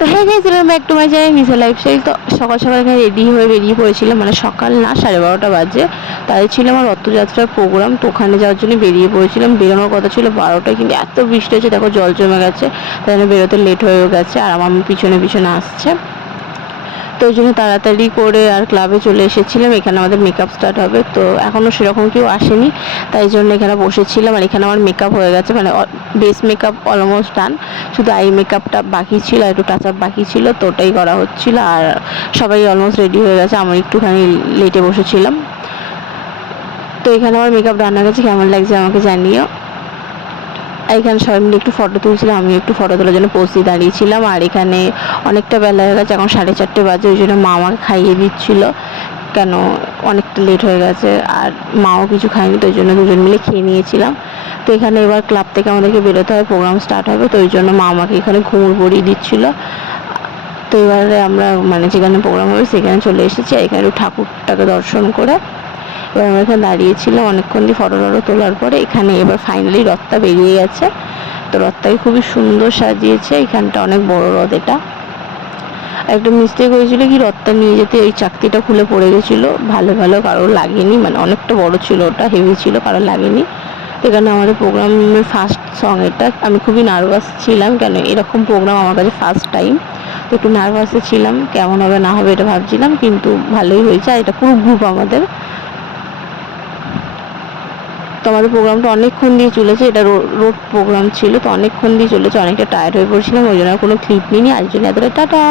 তো হ্যাঁ guys, welcome back to my channel Nisha lifestyle. তো সকাল সকাল এখানে রেডি হয়ে বেরিয়ে পড়েছিলাম, মানে সকাল না 12:30 বাজে। তাই ছিল আমার রথযাত্রার প্রোগ্রাম, তো ওখানে যাওয়ার জন্য বেরিয়ে পড়েছিলাম। বেরোনোর কথা ছিল 12টায়, কিন্তু এত বৃষ্টি হচ্ছে, দেখো জল জমে গেছে, তাই জন্য বেরোতে লেট হয়ে গেছে। আর আমার পিছনে পিছনে আসছে, তো ওই জন্য তাড়াতাড়ি করে আর ক্লাবে চলে এসেছিলাম। এখানে আমাদের মেকআপ স্টার্ট হবে, তো এখনও সেরকম কেউ আসেনি, তাই জন্য এখানে বসেছিলাম। আর এখানে আমার মেকআপ হয়ে গেছে, মানে বেস মেকআপ অলমোস্ট ডান, শুধু আই মেকআপটা বাকি ছিল, একটু টাচ আপ বাকি ছিল, তো ওটাই করা হচ্ছিল। আর সবাই অলমোস্ট রেডি হয়ে গেছে, আমি একটুখানি লেটে বসেছিলাম। তো এখানে আমার মেকআপ ডান হয়ে গেছে, কেমন লাগছে আমাকে জানিও। এখানে সবাই মিলে একটু ফটো তুলছিলাম, আমি একটু ফটো তোলার জন্য পোজ দিয়ে দাঁড়িয়েছিলাম। আর এখানে অনেকটা বেলা হয়ে গেছে, এখন 4:30 বাজে, ওই জন্য মা আমাকে খাইয়ে দিচ্ছিল, কেন অনেকটা লেট হয়ে গেছে। আর মাও কিছু খায়নি, তো ওই জন্য দুজন মিলে খেয়ে নিয়েছিলাম। তো এখানে এবার ক্লাব থেকে আমাদেরকে বেরোতে হবে, প্রোগ্রাম স্টার্ট হবে, তো ওই জন্য মা আমাকে এখানে ঘুমুর পড়িয়ে দিচ্ছিল। তো এবারে আমরা মানে যেখানে প্রোগ্রাম হবে সেখানে চলে এসেছি। এখানে ঠাকুরটাকে দর্শন করে এবার আমরা এখানে দাঁড়িয়েছিলাম অনেকক্ষণ দিয়ে ফটো টটো তোলার পরে। এখানে এবার ফাইনালি রথটা বেরিয়ে গেছে, তো রথটাকে খুবই সুন্দর সাজিয়েছে। এখানটা অনেক বড় রথ, এটা একটা মিস্টেক হয়েছিল কি, রথটা নিয়ে যেতে ওই চাকতিটা খুলে পড়ে গেছিলো, ভালো কারোর লাগেনি, মানে অনেকটা বড় ছিল, ওটা হেভি ছিল, কারোর লাগেনি। এখানে আমাদের প্রোগ্রামের ফার্স্ট সং এটা। আমি খুবই নার্ভাস ছিলাম, কেন এরকম প্রোগ্রাম আমার কাছে ফার্স্ট টাইম, তো একটু নার্ভাসে ছিলাম, কেমন হবে না হবে এটা ভাবছিলাম, কিন্তু ভালোই হয়েছে। আর এটা পুরো গ্রুপ আমাদের। তো আমাদের প্রোগ্রামটা অনেকক্ষণ দিয়ে চলেছে, এটা রোড প্রোগ্রাম ছিল, তো অনেকক্ষণ দিয়ে চলেছে, অনেকটা টায়ার্ড হয়ে পড়ছিলাম, ওই জন্য কোনো ক্লিপ নিইনি। আর জন্য এতটা টাটা।